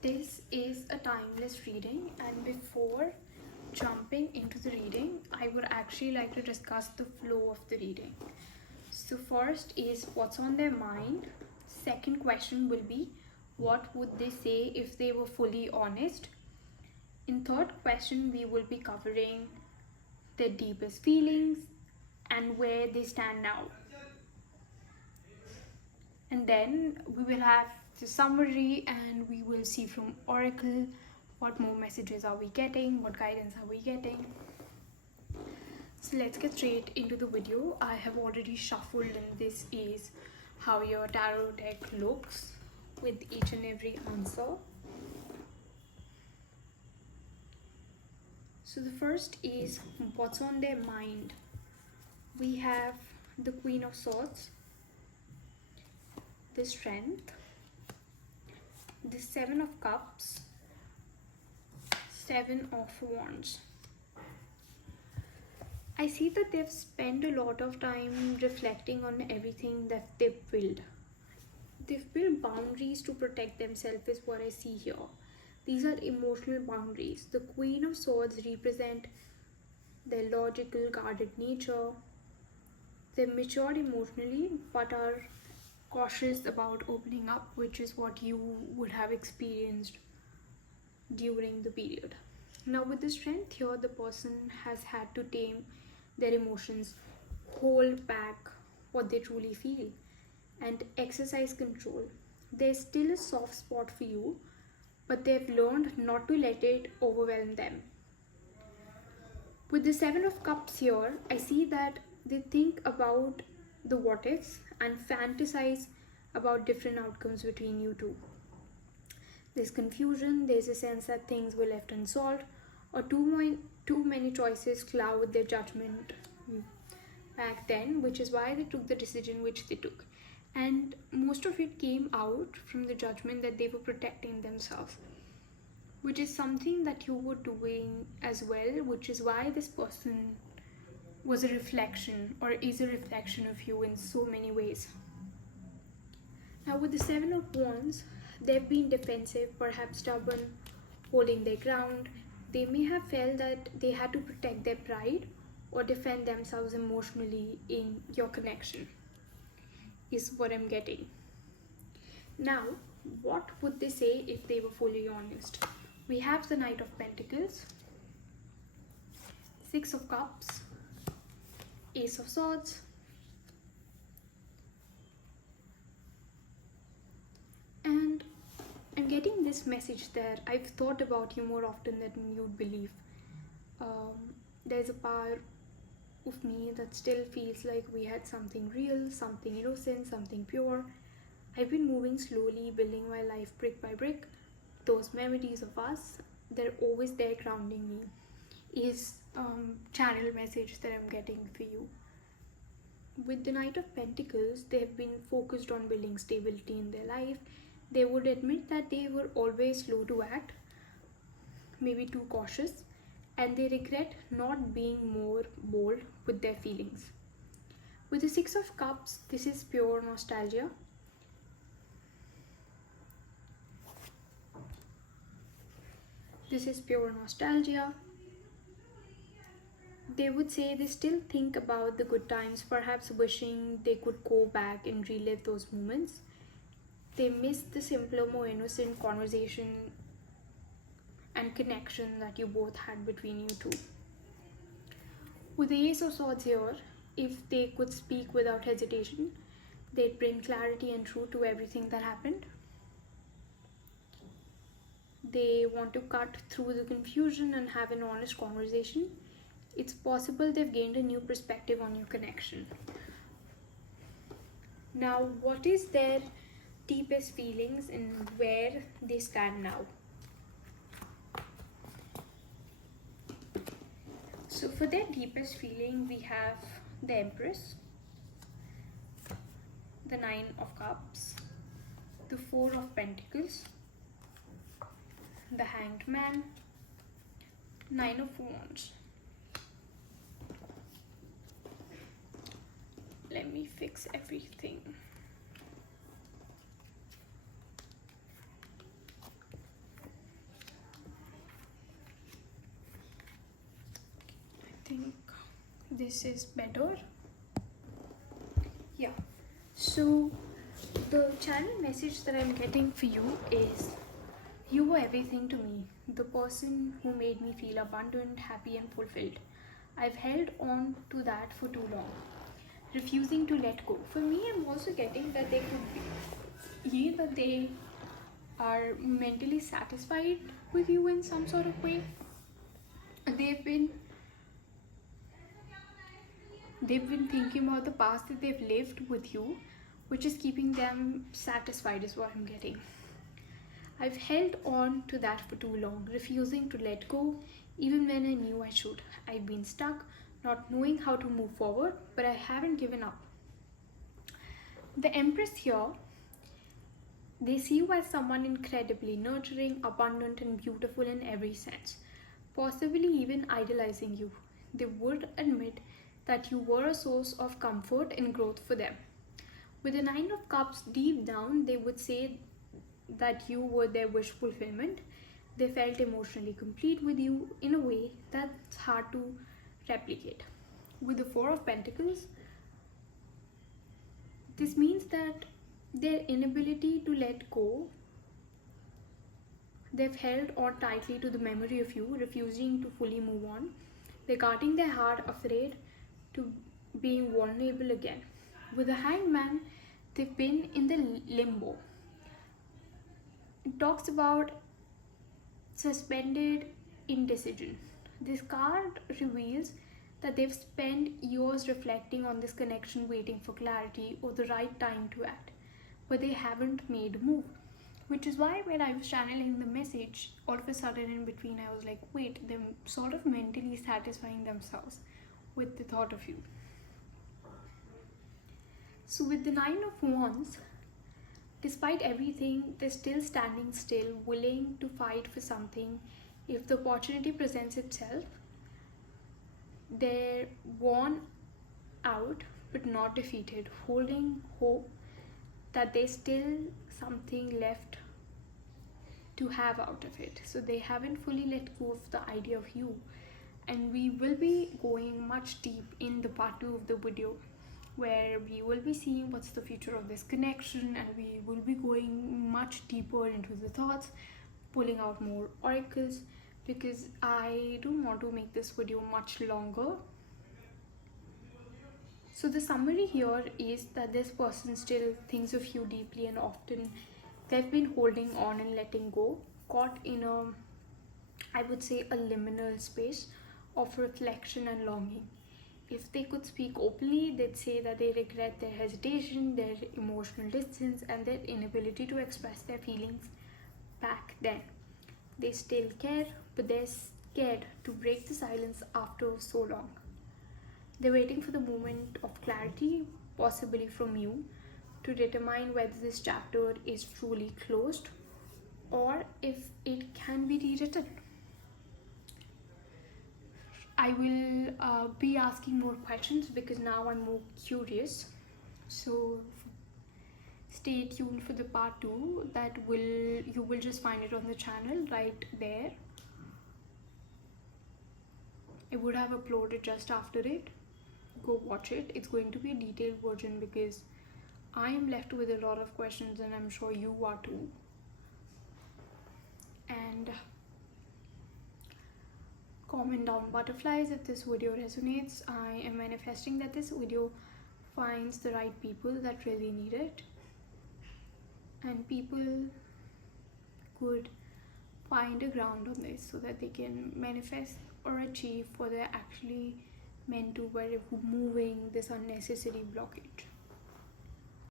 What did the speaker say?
This is a timeless reading, and before jumping into the reading, I would actually like to discuss the flow of the reading. So, first is what's on their mind. Second question will be what would they say if they were fully honest. In third question, we will be covering their deepest feelings and where they stand now. And then we will have the summary and we will see from Oracle what more messages are we getting, what guidance are we getting. So let's get straight into the video. I have already shuffled and this is how your tarot deck looks with each and every answer. So the first is what's on their mind. We have the Queen of Swords, the Strength, the Seven of Cups, Seven of Wands. I see that they've spent a lot of time reflecting on everything that they've built. They've built boundaries to protect themselves is what I see here. These are emotional boundaries. The Queen of Swords represent their logical, guarded nature. They're matured emotionally but are cautious about opening up, which is what you would have experienced during the period. Now with the Strength here, the person has had to tame their emotions, hold back what they truly feel, and exercise control. There's still a soft spot for you, but they've learned not to let it overwhelm them. With the Seven of Cups here, I see that they think about the what ifs and fantasize about different outcomes between you two. There's confusion, there's a sense that things were left unsolved, or too many choices cloud their judgment back then, which is why they took the decision which they took. And most of it came out from the judgment that they were protecting themselves, which is something that you were doing as well, which is why this person was a reflection or is a reflection of you in so many ways. Now with the Seven of Wands, they've been defensive, perhaps stubborn, holding their ground. They may have felt that they had to protect their pride or defend themselves emotionally in your connection, is what I'm getting. Now, what would they say if they were fully honest? We have the Knight of Pentacles, Six of Cups, Ace of Swords, and I'm getting this message that I've thought about you more often than you'd believe. There's a part of me that still feels like we had something real, something innocent, something pure. I've been moving slowly, building my life brick by brick. Those memories of us, they're always there grounding me, is channel message that I'm getting for you. With the Knight of Pentacles, they've been focused on building stability in their life. They would admit that they were always slow to act, maybe too cautious, and they regret not being more bold with their feelings. With the Six of Cups, this is pure nostalgia. This is pure nostalgia. They would say they still think about the good times, perhaps wishing they could go back and relive those moments. They miss the simpler, more innocent conversation and connection that you both had between you two. With the Ace of Swords here, if they could speak without hesitation, they'd bring clarity and truth to everything that happened. They want to cut through the confusion and have an honest conversation. It's possible they've gained a new perspective on your connection. Now, what is their deepest feelings and where they stand now? So for their deepest feeling, we have the Empress, the Nine of Cups, the Four of Pentacles, the Hanged Man, Nine of Wands. Let me fix everything. think this is better. Yeah. So the channel message that I'm getting for you is, you were everything to me, the person who made me feel abundant, happy, and fulfilled. I've held on to that for too long, refusing to let go. For me, I'm also getting that they could be, yeah, that they are mentally satisfied with you in some sort of way. They've been thinking about the past that they've lived with you, which is keeping them satisfied, is what I'm getting. I've held on to that for too long, refusing to let go, even when I knew I should. I've been stuck, not knowing how to move forward, but I haven't given up. The Empress here, they see you as someone incredibly nurturing, abundant, and beautiful in every sense, possibly even idolizing you. They would admit that you were a source of comfort and growth for them. With the Nine of Cups, deep down, they would say that you were their wish fulfillment. They felt emotionally complete with you in a way that's hard to replicate. With the Four of Pentacles, this means that their inability to let go, they've held on tightly to the memory of you, refusing to fully move on. They're guarding their heart, afraid to being vulnerable again. With the Hanged Man, they've been in the limbo. It talks about suspended indecision. This card reveals that they've spent years reflecting on this connection, waiting for clarity or the right time to act, but they haven't made a move. Which is why when I was channeling the message, all of a sudden in between I was like, wait, they're sort of mentally satisfying themselves with the thought of you. So with the Nine of Wands, despite everything, they're still standing still, willing to fight for something. If the opportunity presents itself, they're worn out but not defeated, holding hope that there's still something left to have out of it. So they haven't fully let go of the idea of you. And we will be going much deep in the part 2 of the video, where we will be seeing what's the future of this connection, and we will be going much deeper into the thoughts, pulling out more oracles, because I don't want to make this video much longer. So the summary here is that this person still thinks of you deeply, and often they've been holding on and letting go, caught in a, I would say, a liminal space of reflection and longing. If they could speak openly, they'd say that they regret their hesitation, their emotional distance, and their inability to express their feelings back then. They still care, but they're scared to break the silence after so long. They're waiting for the moment of clarity, possibly from you, to determine whether this chapter is truly closed or if it can be rewritten. I will be asking more questions because now I'm more curious. So stay tuned for the part 2. You will just find it on the channel right there. I would have uploaded just after it. Go watch it. It's going to be a detailed version because I am left with a lot of questions, and I'm sure you are too. And comment down butterflies if this video resonates. I am manifesting that this video finds the right people that really need it, and people could find a ground on this so that they can manifest or achieve what they're actually meant to by removing this unnecessary blockage.